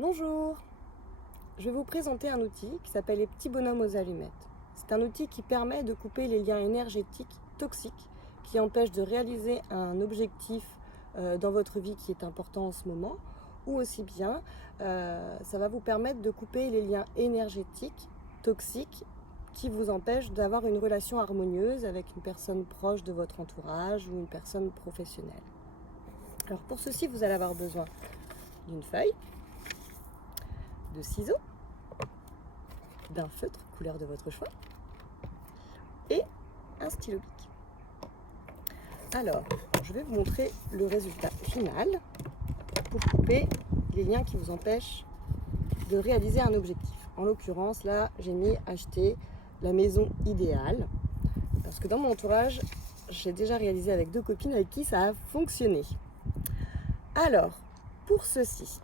Bonjour, je vais vous présenter un outil qui s'appelle les petits bonhommes aux allumettes. C'est un outil qui permet de couper les liens énergétiques toxiques qui empêchent de réaliser un objectif dans votre vie qui est important en ce moment, ou aussi bien ça va vous permettre de couper les liens énergétiques toxiques qui vous empêchent d'avoir une relation harmonieuse avec une personne proche de votre entourage ou une personne professionnelle. Alors pour ceci, vous allez avoir besoin d'une feuille, de ciseaux, d'un feutre couleur de votre choix et un stylo bic. Alors, je vais vous montrer le résultat final pour couper les liens qui vous empêchent de réaliser un objectif. En l'occurrence, là, j'ai mis acheter la maison idéale parce que dans mon entourage, j'ai déjà réalisé avec 2 copines avec qui ça a fonctionné. Alors, pour ceci,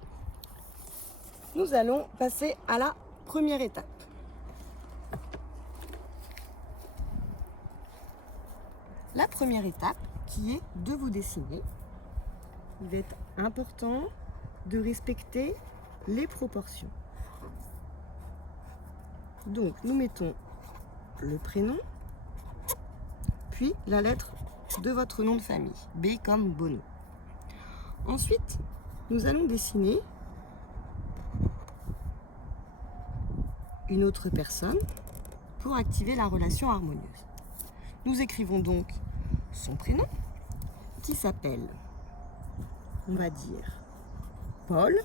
nous allons passer à la première étape. La première étape qui est de vous dessiner. Il va être important de respecter les proportions. Donc nous mettons le prénom, puis la lettre de votre nom de famille, B comme Bono. Ensuite, nous allons dessiner une autre personne pour activer la relation harmonieuse. Nous écrivons donc son prénom qui s'appelle, on va dire, Paul,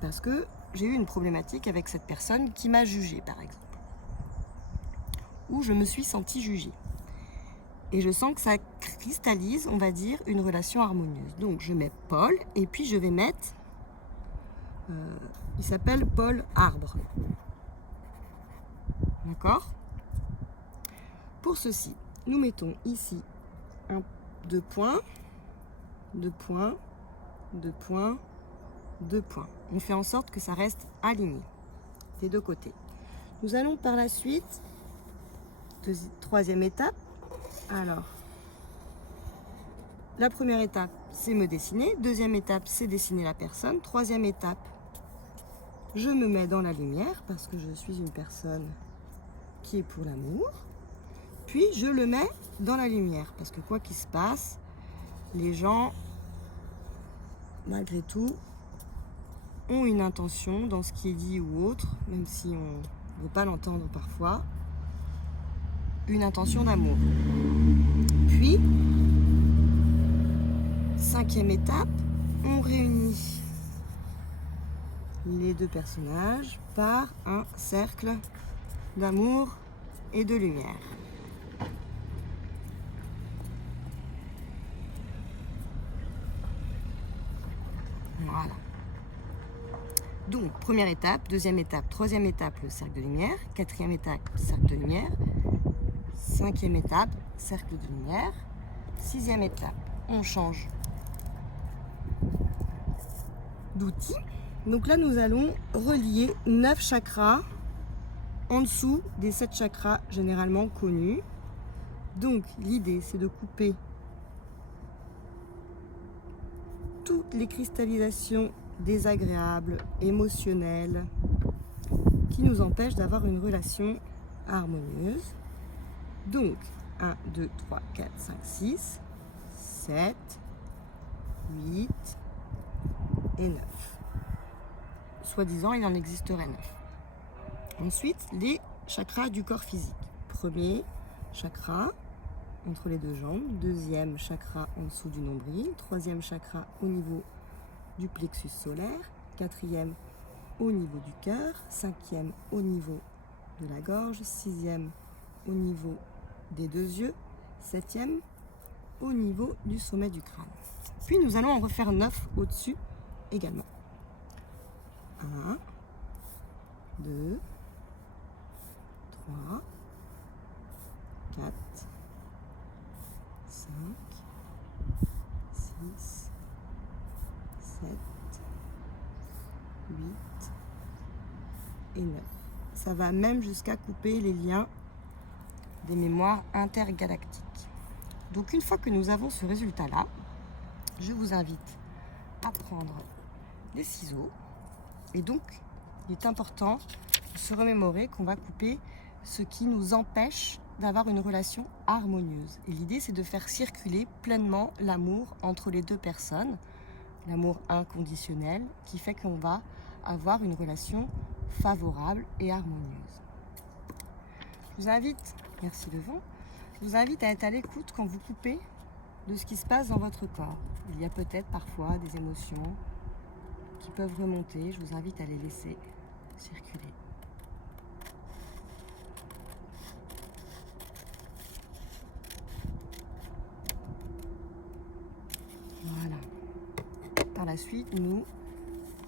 parce que j'ai eu une problématique avec cette personne qui m'a jugée, par exemple, ou je me suis sentie jugée. Et je sens que ça cristallise, on va dire, une relation harmonieuse. Donc je mets Paul et puis je vais mettre, il s'appelle Paul Arbre. D'accord ? Pour ceci, nous mettons ici 2 points, 2 points, 2 points, 2 points. On fait en sorte que ça reste aligné des 2 côtés. Nous allons par la suite, troisième étape. Alors, la première étape, c'est me dessiner. Deuxième étape, c'est dessiner la personne. Troisième étape, je me mets dans la lumière parce que je suis une personne qui est pour l'amour. Puis, je le mets dans la lumière parce que quoi qu'il se passe, les gens, malgré tout, ont une intention dans ce qui est dit ou autre, même si on ne veut pas l'entendre parfois, une intention d'amour. Puis, cinquième étape, on réunit les 2 personnages par un cercle d'amour et de lumière. Voilà. Donc, première étape, deuxième étape, troisième étape, le cercle de lumière, quatrième étape, cercle de lumière, cinquième étape, cercle de lumière, sixième étape, on change d'outil. Donc là, nous allons relier 9 chakras en dessous des 7 chakras généralement connus. Donc, l'idée, c'est de couper toutes les cristallisations désagréables, émotionnelles, qui nous empêchent d'avoir une relation harmonieuse. Donc, 1, 2, 3, 4, 5, 6, 7, 8 et 9. Soi-disant, il en existerait 9. Ensuite, les chakras du corps physique. Premier chakra entre les 2 jambes, deuxième chakra en dessous du nombril, troisième chakra au niveau du plexus solaire, quatrième au niveau du cœur, cinquième au niveau de la gorge, sixième au niveau des 2 yeux, septième au niveau du sommet du crâne. Puis nous allons en refaire 9 au-dessus également. 1, 2, 3, 4, 5, 6, 7, 8 et 9. Ça va même jusqu'à couper les liens des mémoires intergalactiques. Donc une fois que nous avons ce résultat-là, je vous invite à prendre des ciseaux Et donc, il est important de se remémorer qu'on va couper ce qui nous empêche d'avoir une relation harmonieuse. Et l'idée, c'est de faire circuler pleinement l'amour entre les deux personnes, l'amour inconditionnel, qui fait qu'on va avoir une relation favorable et harmonieuse. Je vous invite, merci le vent, je vous invite à être à l'écoute quand vous coupez de ce qui se passe dans votre corps. Il y a peut-être parfois des émotions qui peuvent remonter, je vous invite à les laisser circuler. Voilà. Par la suite, nous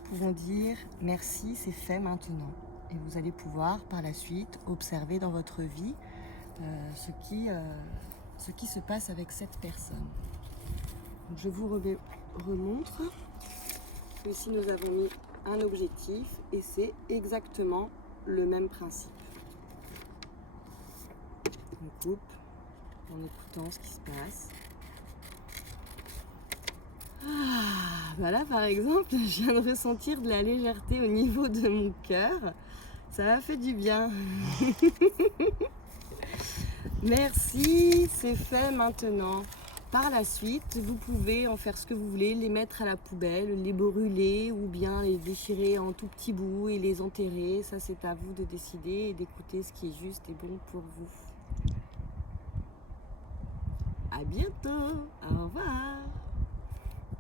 pouvons dire merci, c'est fait maintenant. Et vous allez pouvoir par la suite observer dans votre vie ce qui se passe avec cette personne. Donc, je vous remontre. Ici, nous avons mis un objectif et c'est exactement le même principe. On coupe en écoutant ce qui se passe. Voilà, par exemple, je viens de ressentir de la légèreté au niveau de mon cœur. Ça m'a fait du bien. Merci, c'est fait maintenant. Par la suite, vous pouvez en faire ce que vous voulez, les mettre à la poubelle, les brûler ou bien les déchirer en tout petits bouts et les enterrer. Ça, c'est à vous de décider et d'écouter ce qui est juste et bon pour vous. À bientôt, au revoir.